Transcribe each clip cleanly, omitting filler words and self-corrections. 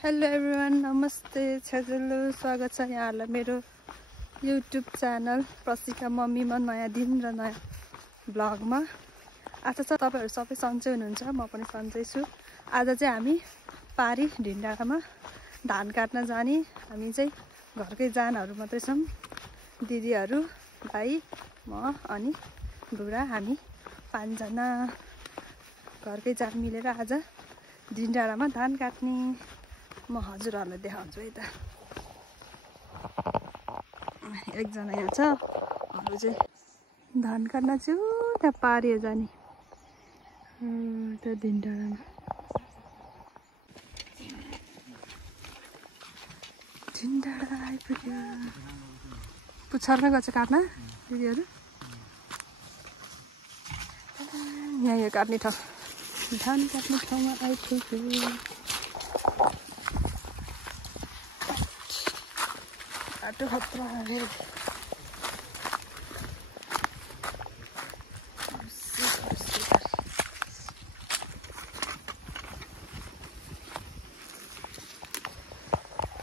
Hello everyone, नमस्ते छेजलु। स्वागत छ यहाँहरुलाई मेरो युट्युब च्यानल प्रसिका मम्मीमा नयाँ दिन र नयाँ भ्लगमा। आशा छ तपाईहरु सबै सन्चै हुनुहुन्छ, म पनि सन्चै छु। आज चाहिँ हामी पारी ढिन्डाडामा धान काट्न जाने। हामी चाहिँ घरकै जानहरु मात्रै छौं, दिदीहरु, भाइ, म अनि बुढा। हामी 5 जना घरकै जान मिलेर आज ढिन्डाडामा धान काट्ने। म हजुरहरुलाई देखाउँछु है त। एकजना यहाँ छ, अरु चाहिँ धान काट्न छु त्यहाँ पारी जाने त्यो ढिन्डाडामा। ढिन्डाडा आइपुग्यो। पुच्छरमै गछ काट्न दिदीहरु। यहाँ यो काट्ने ठाउँ, धान काट्ने ठाउँमा आइपुग्यो। बाटो खतरा है।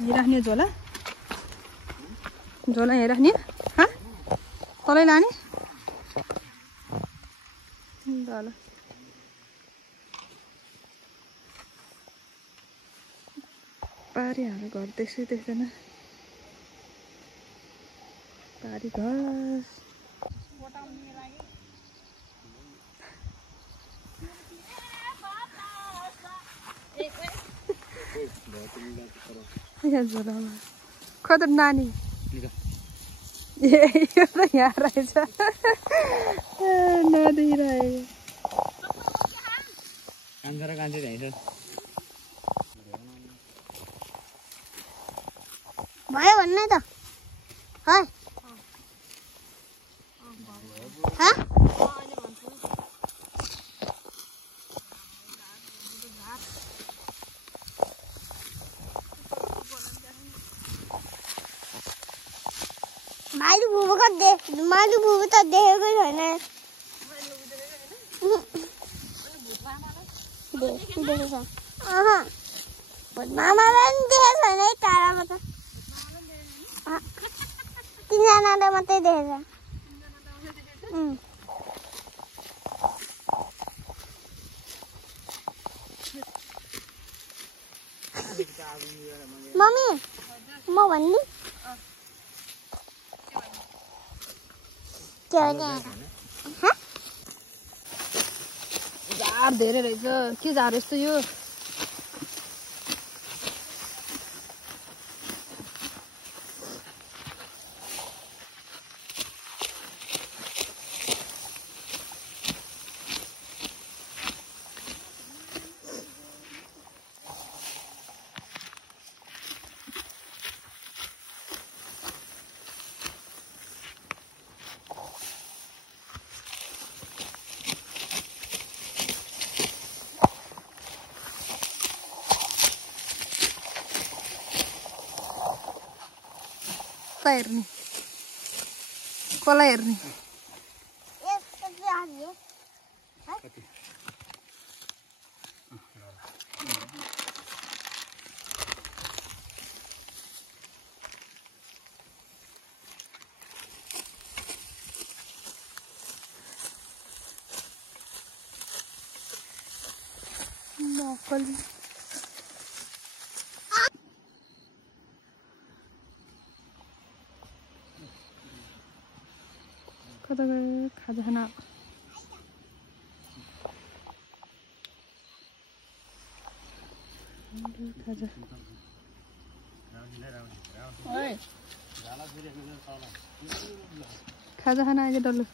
यहाँ राख्ने झोला, झोला यहाँ राख्ने। हाँ, तलै लाने ल। पारी हाम्रो घर देख्दैन, पारी घर। झोलामा खत नानी यो त यहाँ रहेछ, नदेखिरहेको। भयो भन्ने त है। मालु बुबु त देखेकै छैन। मामालाई पनि देखेको छैन है टाढामा त। 3 जनाले मात्रै देखेछ। मम्मी म भन्नी झार धेरै रहेछ। के झार यस्तो यो? हेर्ने कसलाई हेर्ने? नक्कली कता गयो? खाजा खाना खाजा खाजा खाना अहिले डल्लो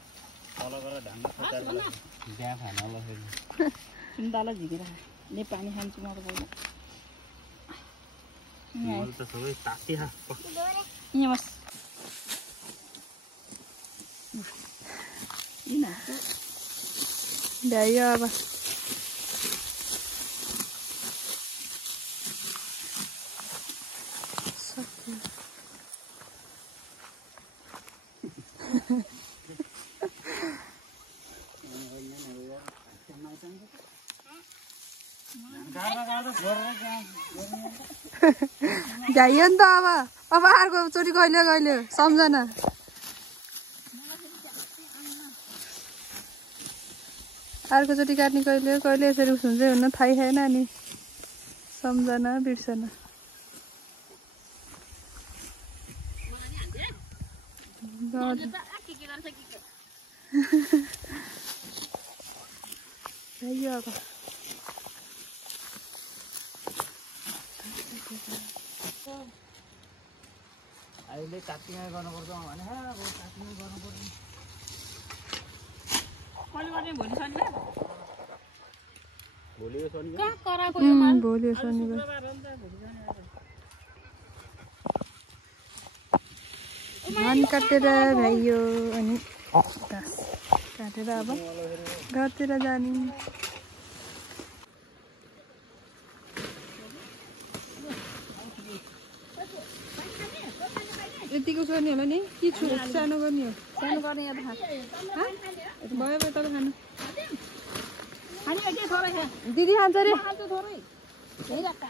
दाला झिकेर ले पानी खान्छु म त बोल्नु। यहाँ बस। भ्यायो अब। भ्याइयो नि त अब अर्को चोटि कहिले सम्झना अर्कोचोटि काट्ने कहिले यसरी उस हुन्छ हुन थाहै छैन नि सम्झना बिर्सना अब अहिले काटिङै गर्नुपर्छ भने अब काटिङै गर्नुपर्छ कहिले गर्ने भोलि शनिबार भोलि शनिबार कहाँ कराको यो माल भोलि शनिबार शुक्रबार हो नि त भोलि शनिबार धान काटेर भ्याइयो अनि घाँस काटेर अब घरतिर जाने यतिको गर्ने होला नि कि सानो गर्ने हो सानो गर्ने यहाँ त भयो तपाईँ खानु खाने हो के थोरै खा दिदी खान्छ अरे खान्छु थोरै त्यही राख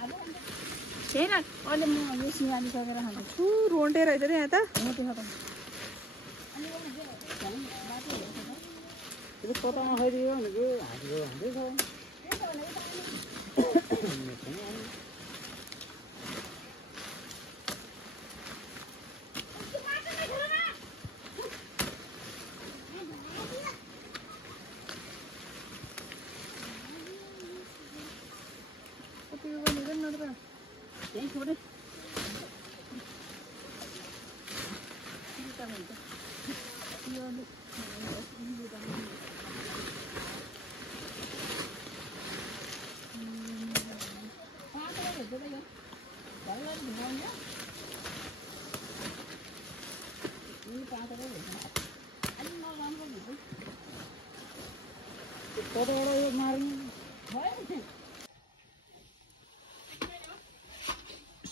अहिले म यो सिँगानी सकेर खान्छु रोन्टे रहेछ अरे यहाँ त कतामा खाइदियो भनेको हाम्रो हाम्रै त्यही थोरै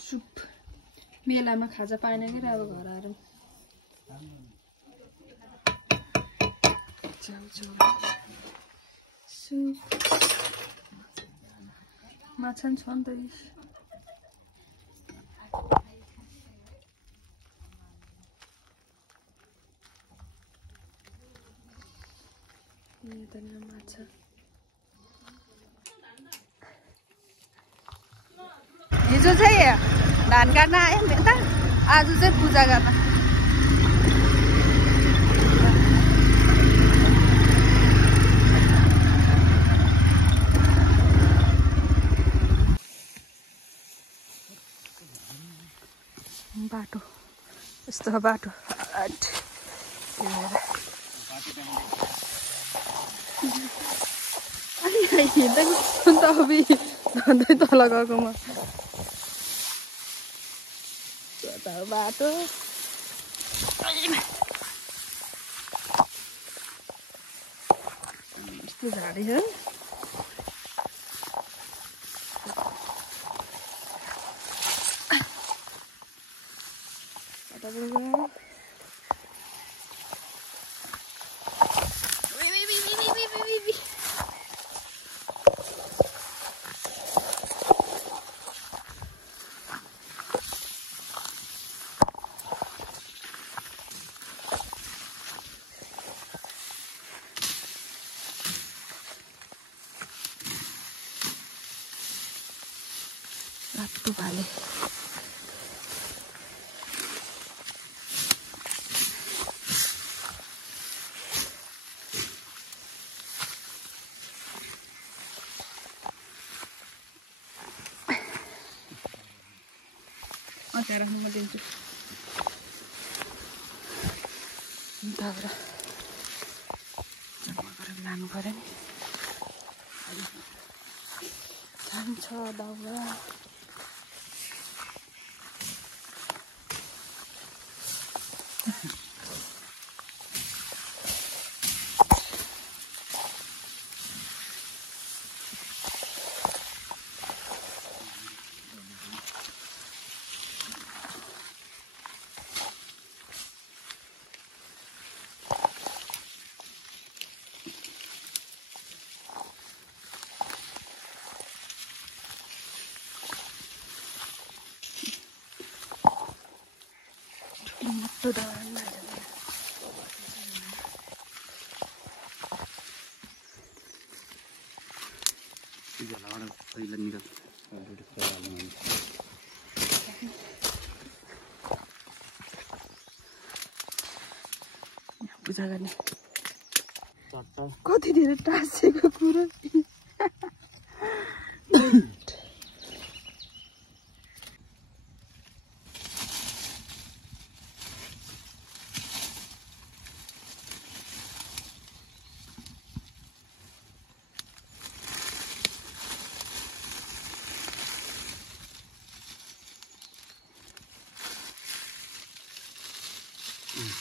सुप मेलामा खाजा पाएन कि अब घर आएर सुप माछा नि छ नि त माछा हिजो चाहिँ धान काट्न आयो नि त आज चाहिँ पूजा गर्न बाटो यस्तो बाटो हिँडेको त अब तल गएकोमा बाटो यस्तो झाडी छ रातो भाले त्यहाँ राख्नु म दिन्छु त्यहाँबाट जम्मा गरेर लानु पर्यो नि जान्छ दाउरा पूजा गर्ने कति धेरै टाँसेको कुरा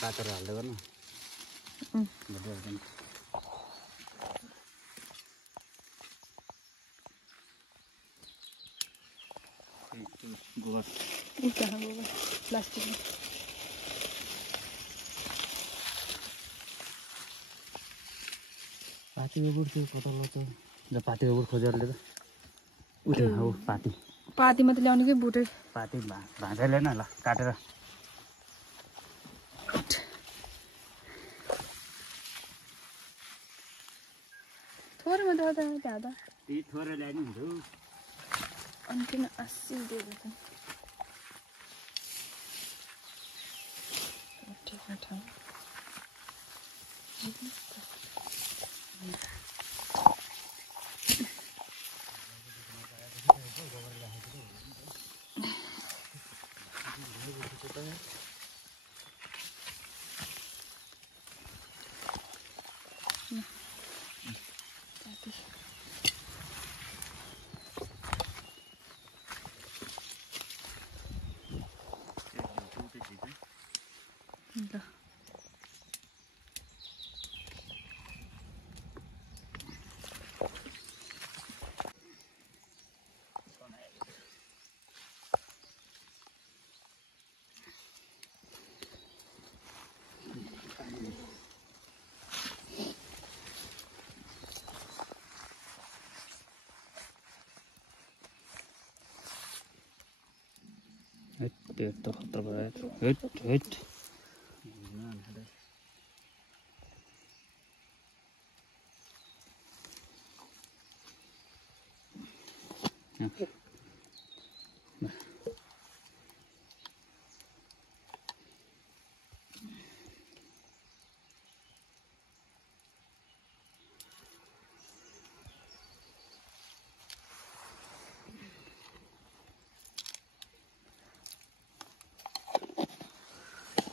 पातर हाल्दै गर्नु गोबर प्लास्टिक पाती गोबर थियो कता लच पाती गोबर खोजेर लिएर उठ्यो हो पाती पाती मात्रै ल्याउनु कि बुटै पाती भाँचा ल्याएन ल काटेर थोरै मात्रै हो त त्यहाँ त त्यही थोरै ल्याइनु हुन्छ अनि किन आसिदिएको त ठिकमा ठाउँ पेट त खतरा भयो हेट हेट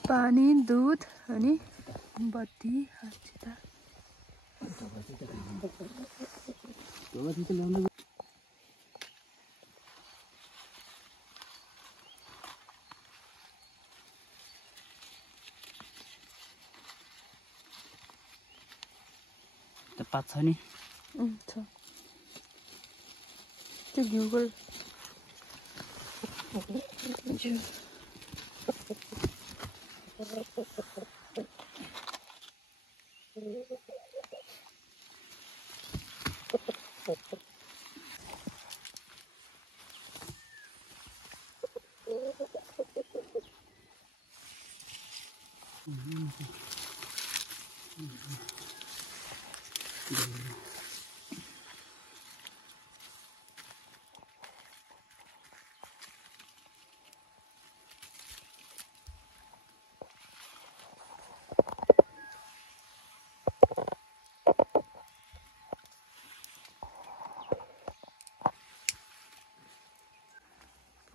पानी दुध अनि बत्ती हस्पिटल त पात छ नि छ त्यो घिउको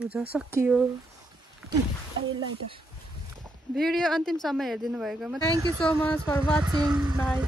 पूजा सकियो लाइटर भिडियो अन्तिमसम्म हेरिदिनु भएकोमा thank you so much for watching by